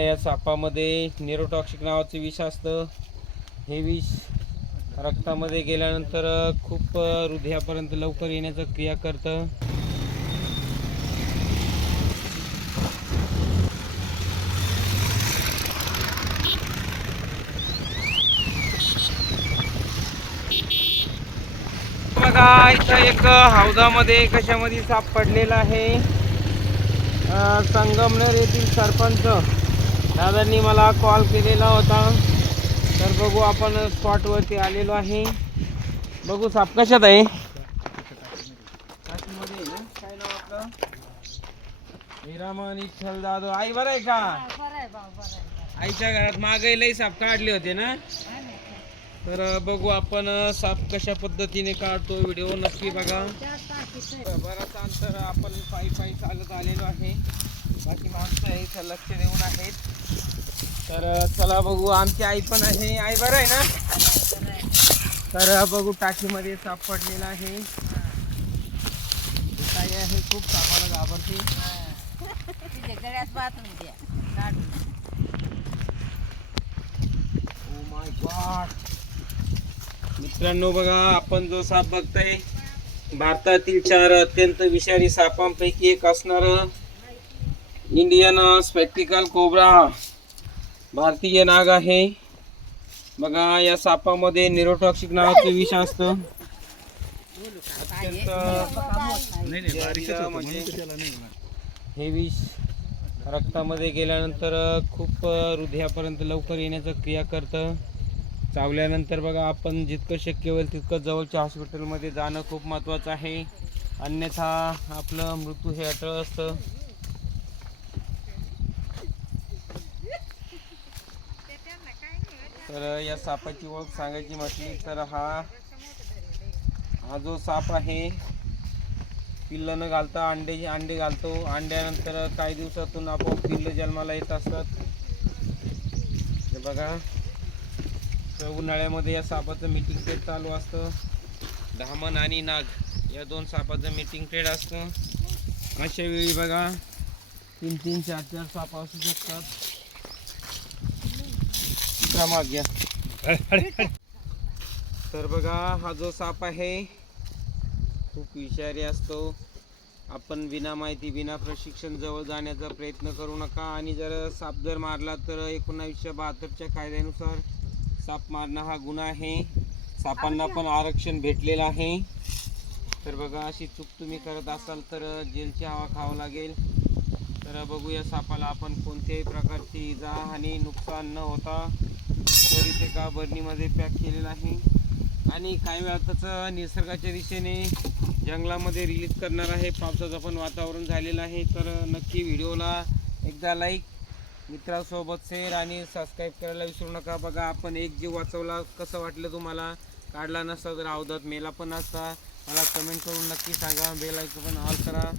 या सापामध्ये न्यूरोटॉक्सिक नावाचं विष असतं. हे विष रक्तामध्ये गेल्यानंतर खूप हृदयापर्यंत लवकर येण्याचं क्रिया करतं. बघा इथं एक हौदामध्ये कशामध्ये साप पडलेला आहे. संगमनेर येथील सरपंच दादांनी मला कॉल केलेला होता. तर बघू आपण स्पॉटवरती आलेलो आहे. बघू साप कशात आहे. काशीमध्ये ना. काय नाव आपलं. हिरामन इच्छल दादो. आई बरं आहे का. आईच्या घरात मागे लई साप काढले होते ना. तर बघू आपण साप कशा पद्धतीने काढतो. व्हिडिओ नक्की बघा. बराच अंतर आपण पायी चालत आलेलो आहे. बाकी माणसं आहे इथं लक्ष देऊन आहेत. तर चला बघू. आमची आई पण आहे. आई बरं आहे ना. तर बघू टाकीमध्ये साप पडलेला आहे. काय आहे खूप सापाला घाबरते. Oh my God. मित्रांनो बघा आपण जो साप बघताय भारतातील 4 अत्यंत विषारी सापांपैकी एक असणार इंडियन स्पेक्टिकल कोब्रा भारतीय नाग आहे. बघा या सापामध्ये न्यूरोटॉक्सिक नावाचं विष असतं. अत्यंत हे विष रक्तामध्ये गेल्यानंतर खूप हृदयापर्यंत लवकर येण्याचं क्रिया करतं. चावल्यानंतर बघा आपण जितकं शक्य होईल तितकं जवळच्या हॉस्पिटलमध्ये जाणं खूप महत्त्वाचं आहे. अन्यथा आपलं मृत्यू हे अटळ असतं. तर या सापाची ओळख सांगायची म्हटली तर हा जो साप आहे पिल्ल न घालता अंडे घालतो. अंड्यानंतर काही दिवसातून आपोआप पिल्ल जन्माला येत असतात. बघा उन्हाळ्यामध्ये या सापाचं मीटिंग पिरियड चालू असतं. धामण आणि नाग या 2 सापाचं मीटिंग पिरियड असतं. अशा वेळी बघा 3-3, 4-4 साप असू शकतात. घ्या. तर बघा हा जो साप आहे खूप विषारी असतो. आपण बिना माहिती बिना प्रशिक्षण जवळ जाण्याचा प्रयत्न करू नका. आणि जर साप जर मारला तर 1972च्या कायद्यानुसार साप मारणं हा गुन्हा आहे. सापांना पण आरक्षण भेटलेलं आहे. तर बघा अशी चूक तुम्ही करत असाल तर जेलची हवा खावं लागेल. तर बघू या सापाला आपण कोणत्याही प्रकारची इजा आणि नुकसान न होता तर इथे का बरणीमध्ये पॅक केलेलं आहे. आणि काही वेळा त्याचं निसर्गाच्या दिशेने जंगलामध्ये रिलीज करणार आहे. पावसाचं पण वातावरण झालेलं आहे. तर नक्की व्हिडिओला एकदा लाईक, मित्रांसोबत शेअर आणि सबस्क्राईब करायला विसरू नका. बघा आपण एक जीव वाचवला. कसं वाटलं तुम्हाला. काढला नसता तर अवधात मेला पण असता. मला कमेंट करून नक्की सांगा. बेल आयकॉन पण ऑल करा.